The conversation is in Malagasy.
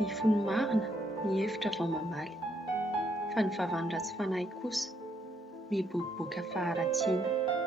Ny fony marina mihefitra vao mamaly, fa ny vavany ratsy fanahy kosa miboboka faharatsiana.